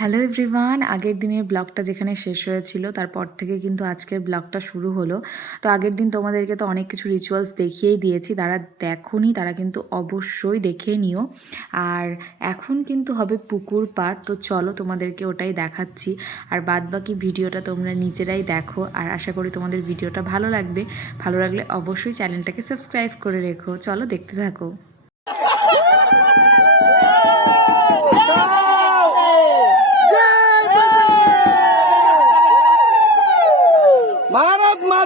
Hello everyone আগের দিনের ব্লগটা যেখানে শেষ হয়েছিল, তারপর থেকে কিন্তু আজকের ব্লগটা শুরু হলো। তো আগের দিন তোমাদেরকে তো অনেক কিছু রিচুয়ালস দেখিয়েই দিয়েছি, তারা দেখোনি, তারা কিন্তু অবশ্যই দেখে নিও। আর এখন কিন্তু হবে পুকুর পাড়, তো চলো তোমাদেরকে ওটাই দেখাচ্ছি। আর বাদ বাকি ভিডিওটা তোমরা নিজেরাই দেখো, আর আশা করি তোমাদের ভিডিওটা ভালো লাগবে। ভালো লাগলে অবশ্যই চ্যানেলটাকে সাবস্ক্রাইব করে রেখো। চলো দেখতে থাকো।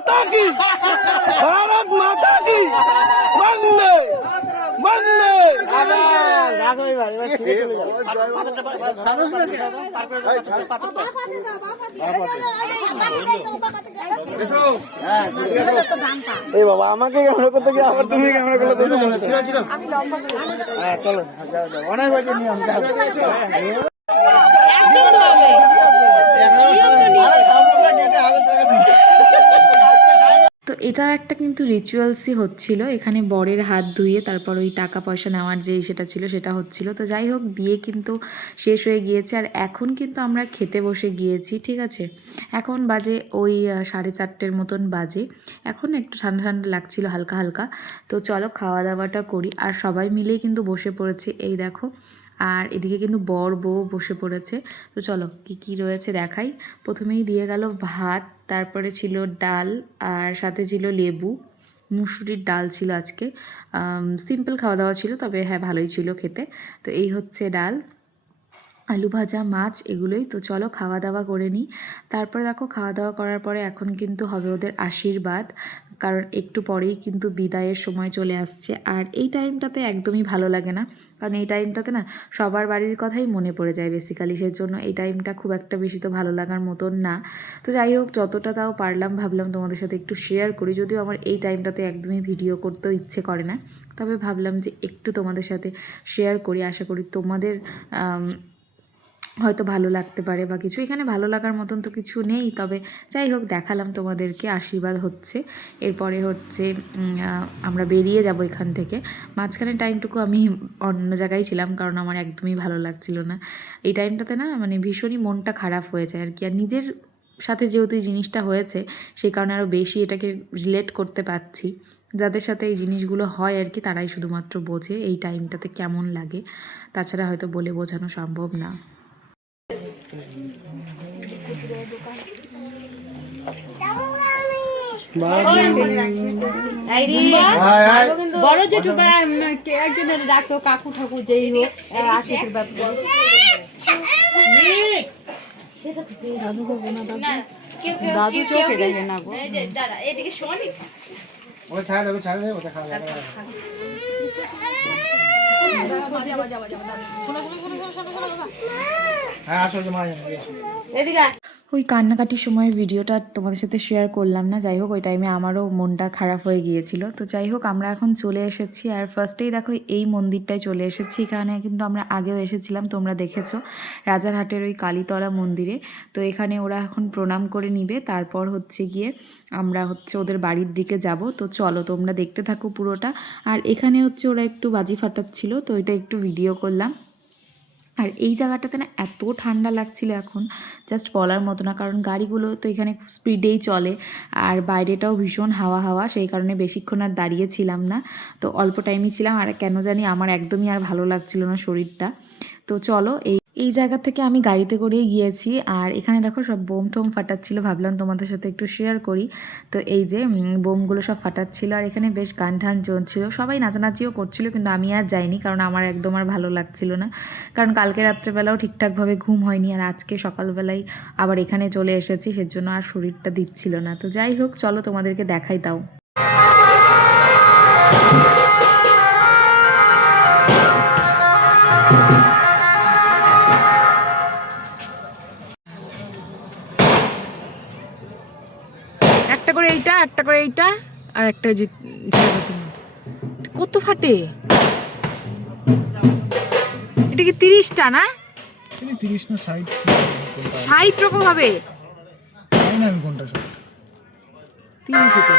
माता की भारत माता की वंदे वंदे এই বাবা আমাকে ক্যামেরা করতে গিয়ে আবার তুমি ক্যামেরা করলে তুমি হ্যাঁ চলো যাও, যাও। অনেক হয়েছে নিয়ম এটা একটা কিন্তু রিচুয়ালসই হচ্ছিল। এখানে বরের হাত ধুয়ে তারপর ওই টাকা পয়সা নেওয়ার যেই সেটা ছিল সেটা হচ্ছিল। তো যাই হোক, বিয়ে কিন্তু শেষ হয়ে গিয়েছে। আর এখন কিন্তু আমরা খেতে বসে গিয়েছি, ঠিক আছে? এখন বাজে ওই সাড়ে চারটের মতন বাজে। এখন একটু ঠান্ডা ঠান্ডা লাগছিল, হালকা হালকা। তো চলো খাওয়া দাওয়াটা করি। আর সবাই মিলেই কিন্তু বসে পড়েছি। এই দেখো আর এদিকে কিন্তু বর বউ বসে পড়েছে। তো চলো, কি কি রয়েছে দেখাই। প্রথমেই দিয়ে গেল ভাত, তারপরে ছিল ডাল, আর সাথে ছিল লেবু। মুসুরির ডাল ছিল আজকে। সিম্পল খাওয়া দাওয়া ছিল, তবে হ্যাঁ ভালোই ছিল খেতে। তো এই হচ্ছে ডাল। আলু ভাজা, মাছ, এগুলোই। তো চলো খাওয়া দাওয়া করে নিই। তারপরে দেখো খাওয়া দাওয়া করার পরে এখন কিন্তু হবে ওদের আশীর্বাদ। কারণ একটু পরেই কিন্তু বিদায়ের সময় চলে আসছে। আর এই টাইমটাতে একদমই ভালো লাগে না। কারণ এই টাইমটাতে না সবার বাড়ির কথাই মনে পড়ে যায় বেসিক্যালি সেই জন্য এই টাইমটা খুব একটা বেশি তো ভালো লাগার মতন না। তো যাই হোক, যতটা তাও পারলাম, ভাবলাম তোমাদের সাথে একটু শেয়ার করি। যদিও আমার এই টাইমটাতে একদমই ভিডিও করতেও ইচ্ছে করে না। তবে ভাবলাম যে একটু তোমাদের সাথে শেয়ার করি। আশা করি তোমাদের হয়তো ভালো লাগতে পারে বা কিছু। এখানে ভালো লাগার মতন তো কিছু নেই, তবে যাই হোক, দেখালাম তোমাদেরকে, আশীর্বাদ হচ্ছে। এরপরে হচ্ছে আমরা বেরিয়ে যাব এখান থেকে। মাঝখানে টাইমটুকু আমি অন্য জায়গায় ছিলাম, কারণ আমার একদমই ভালো লাগছিল না। এই টাইমটাতে না মানে ভীষণই মনটা খারাপ হয়ে যায় আর কি আর নিজের সাথে যেহেতু এই জিনিসটা হয়েছে, সেই কারণে আরও বেশি এটাকে রিলেট করতে পারছি। যাদের সাথে এই জিনিসগুলো হয় আর কি তারাই শুধুমাত্র বোঝে এই টাইমটাতে কেমন লাগে। তাছাড়া হয়তো বলে বোঝানো সম্ভব না। বড় জেঠু বা একজনের ডাকতো কাকু ঠাকুর যেই হোক আহ, আশীর্বাদ দাদু চোখে গেছে না গো ওই ছাড়া দেবে ছাড়া দেবে ওটা খাওয়া যাবে হ্যাঁ আসো মা এদিকে। ওই কান্নাকাটির সময়ের ভিডিওটা তোমাদের সাথে শেয়ার করলাম না। যাই হোক, ওই টাইমে আমারও মনটা খারাপ হয়ে গিয়েছিল। তো যাই হোক, আমরা এখন চলে এসেছি আর ফার্স্টেই দেখো, এই মন্দিরটায় চলে এসেছি। এখানে কিন্তু আমরা আগেও এসেছিলাম, তোমরা দেখেছ। রাজারহাটের ওই কালীতলা মন্দিরে। তো এখানে ওরা এখন প্রণাম করে নিবে। তারপর হচ্ছে গিয়ে আমরা হচ্ছে ওদের বাড়ির দিকে যাব। তো চলো, তোমরা দেখতে থাকো পুরোটা। আর এখানে হচ্ছে ওরা একটু বাজি ফাটাচ্ছিল, তো এটা একটু ভিডিও করলাম। আর এই জায়গাটাতে না এত ঠান্ডা লাগছিল এখন জাস্ট বলার মতো না, কারণ গাড়িগুলো তো এখানে স্পিডেই চলে আর বাইরেটাও ভীষণ হাওয়া হাওয়া, সেই কারণে বেশিক্ষণ আর দাঁড়িয়েছিলাম না। তো অল্প টাইমই ছিলাম আর কেন জানি আমার একদমই আর ভালো লাগছিল না শরীরটা। তো চলো এই এই জায়গা থেকে আমি গাড়িতে করেই গিয়েছি। আর এখানে দেখো সব বোম টোম ফাটাচ্ছিল। ভাবলাম তোমাদের সাথে একটু শেয়ার করি। তো এই যে বোমগুলো সব ফাটাচ্ছিল। আর এখানে বেশ গান টান চলছিল সবাই নাচানাচিও করছিল, কিন্তু আমি আর যাইনি কারণ আমার একদম আর ভালো লাগছিল না। কারণ কালকে রাত্রেবেলাও ঠিকঠাকভাবে ঘুম হয়নি। আর আজকে সকালবেলায় আবার এখানে চলে এসেছি, সেজন্য আর শরীরটা দিচ্ছিল না। তো যাই হোক, চলো তোমাদেরকে দেখাই দাও একটা করে এইটা আর একটা যে কত ফাটে? এটা কি তিরিশটা না? তিরিশ না ষাট? ষাট রকম হবে। না আমি কোনটা ষাট। তিরিশ এটা।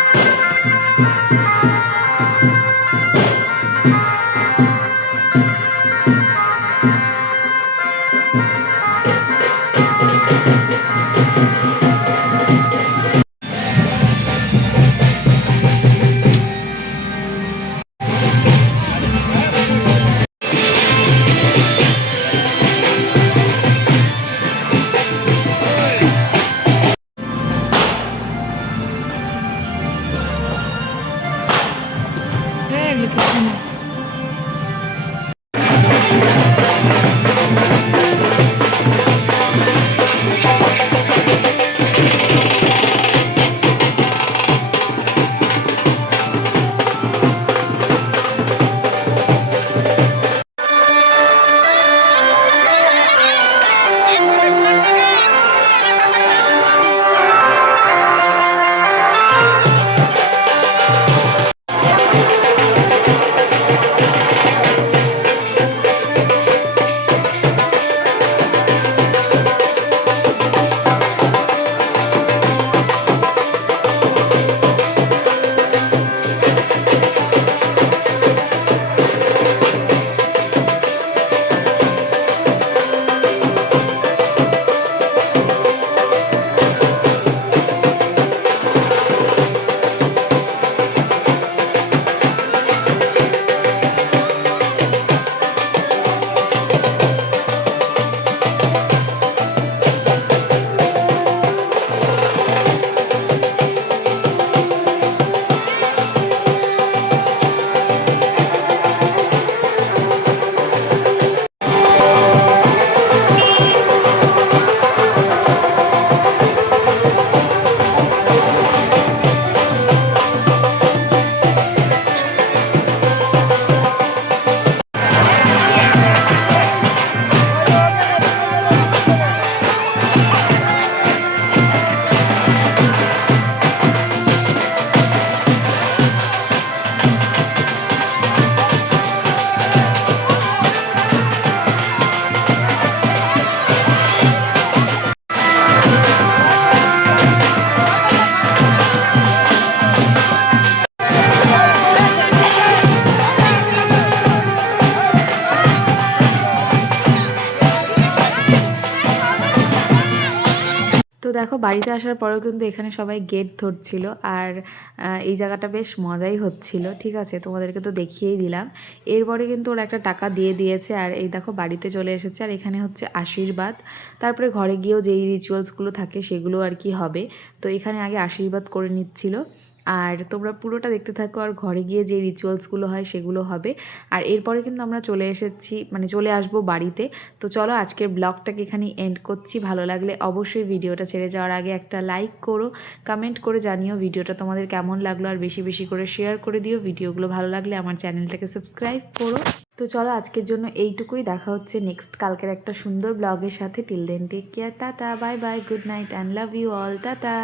Música তো দেখো বাড়িতে আসার পরেও কিন্তু এখানে সবাই গেট ধরছিল আর এই জায়গাটা বেশ মজাই হচ্ছিল, ঠিক আছে? তোমাদেরকে তো দেখিয়েই দিলাম। এরপরে কিন্তু ওরা একটা টাকা দিয়ে দিয়েছে আর এই দেখো বাড়িতে চলে এসেছে আর এখানে হচ্ছে আশীর্বাদ। তারপরে ঘরে গিয়েও যেই রিচুয়ালসগুলো থাকে সেগুলো আর কি হবে। তো এখানে আগে আশীর্বাদ করে নিচ্ছিল। আর তোমরা পুরোটা দেখতে থাকো আর ঘরে গিয়ে যে রিচুয়ালসগুলো হয় সেগুলো হবে। আর এরপরে কিন্তু আমরা চলে এসেছি মানে চলে আসব বাড়িতে। তো চলো আজকের ব্লগটাকে এখানে এন্ড করছি। ভালো লাগলে অবশ্যই ভিডিওটা ছেড়ে যাওয়ার আগে একটা লাইক করো কমেন্ট করে জানিও ভিডিওটা তোমাদের কেমন লাগল আর বেশি বেশি করে শেয়ার করে দিও। ভিডিওগুলো ভালো লাগলে আমার চ্যানেলটাকে সাবস্ক্রাইব করো। তো চলো আজকের জন্য এইটুকুই, দেখা হচ্ছে নেক্সট কালকের একটা সুন্দর ব্লগের সাথে। Till then take care tata bye bye good night and love you all tata.